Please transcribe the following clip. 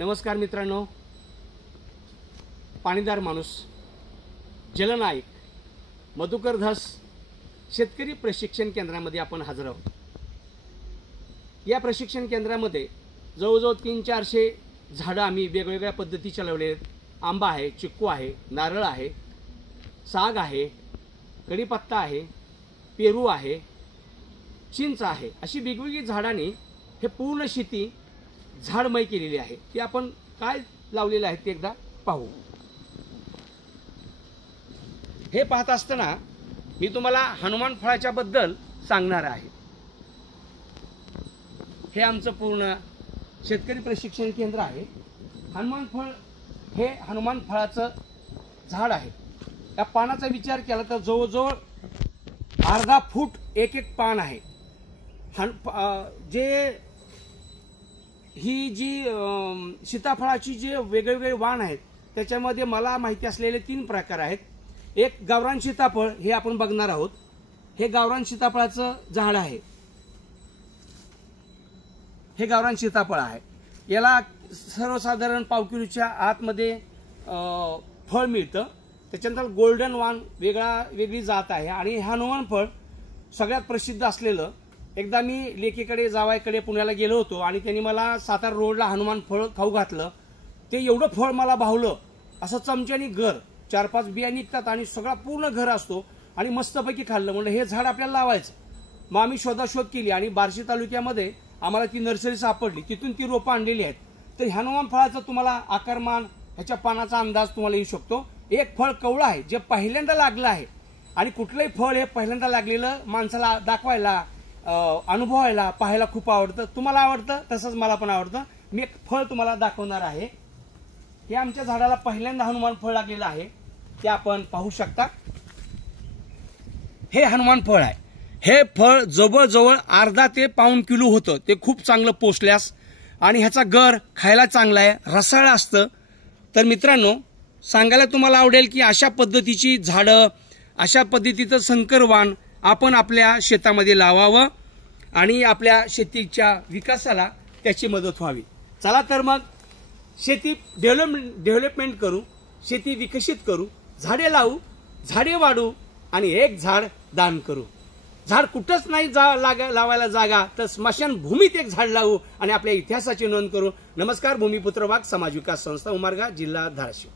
नमस्कार मित्रांनो, पाणीदार माणूस जलनायक मधुकर धस शेतकरी प्रशिक्षण केंद्रामध्ये आपण हजर आहोत। या प्रशिक्षण केंद्रामध्ये जवळजवळ 300-400 झाडं आम्ही वेगवेगळ्या पद्धतीचे लावले आहेत। आंबा आहे, चिक्कू आहे, नारळ आहे, साग आहे, कढीपत्ता आहे, पेरू आहे, चिंच आहे, अशी वेगवेगळी झाडांनी हे पूर्ण शेती झाडमय केलेली आहे। ती आपण काय लावलेले आहे ते एकदा पाहू। हे पाहत असताना मी तुम्हाला हनुमान फळाच्या बद्दल सांगणार आहे। हे आमचं पूर्ण शेतकरी प्रशिक्षण केंद्र आहे। हनुमान फळ हे हनुमान फळाचं झाड आहे। या पानाचा विचार केला तर जवळजवळ अर्धा फूट एक एक पान आहे। ही जी सीताफळाची जे वेगवेगळे वाण आहेत त्याच्यामध्ये मला माहिती असलेले 3 प्रकार आहेत। एक गावरान सीताफळ हे आपण बघणार आहोत। हे गावरान सीताफळाचं झाड आहे। हे गावरान सीताफळ आहे। याला सर्वसाधारण पाव किलोच्या आतमध्ये फळ मिळतं। त्याच्यानंतर गोल्डन वाण वेगळी जात आहे। आणि हनुमान फळ सगळ्यात प्रसिद्ध असलेलं, एकदा मी लेकीकडे जावायकडे पुण्याला गेलो होतो आणि त्यांनी मला सातारा रोडला हनुमान फळ खाऊ घातलं। ते एवढं फळ मला भावलं, असं चमच्यानी घर 4-5 बिया निघतात आणि सगळा पूर्ण घर असतो आणि मस्तपैकी खाल्लं। म्हणजे हे झाड आपल्याला लावायचं। मग आम्ही शोधाशोध केली आणि बार्शी तालुक्यामध्ये आम्हाला ती नर्सरी सापडली, तिथून ती रोपं आणलेली आहेत। तर हनुमान फळाचं तुम्हाला आकारमान, ह्याच्या पानाचा अंदाज तुम्हाला येऊ शकतो। एक फळ कवळं आहे जे पहिल्यांदा लागलं आहे आणि कुठलंही फळ हे पहिल्यांदा लागलेलं माणसाला दाखवायला, अनुभवायला, पाहायला खूप आवडतं। तुम्हाला आवडतं तसंच मला पण आवडतं। मी एक फळ तुम्हाला दाखवणार आहे। हे आमच्या झाडाला पहिल्यांदा हनुमान फळ लागलेलं आहे, ते आपण पाहू शकता। हे हनुमान फळ आहे। हे फळ जवळजवळ अर्धा ते पाऊण किलो होतं। ते खूप चांगलं पोसल्यास आणि ह्याचा गर खायला चांगला आहे, रसाळ असतं। तर मित्रांनो, सांगायला तुम्हाला आवडेल की अशा पद्धतीची झाडं, अशा पद्धतीचं संकरवाण आपण आपल्या शेतामध्ये लावावं आणि आपल्या शेतीच्या विकासाला त्याची मदत व्हावी। चला तर मग शेती डेव्हलपमेंट करू, शेती विकसित करू, झाडे लावू, झाडे वाढू आणि एक झाड दान करू। झाड कुठंच नाही लावायला जागा तर स्मशान भूमीत एक झाड लावू आणि आपल्या इतिहासाची नोंद करू। नमस्कार। भूमिपुत्र वाघ समाज विकास संस्था उमरगा, जिल्हा धाराशिव।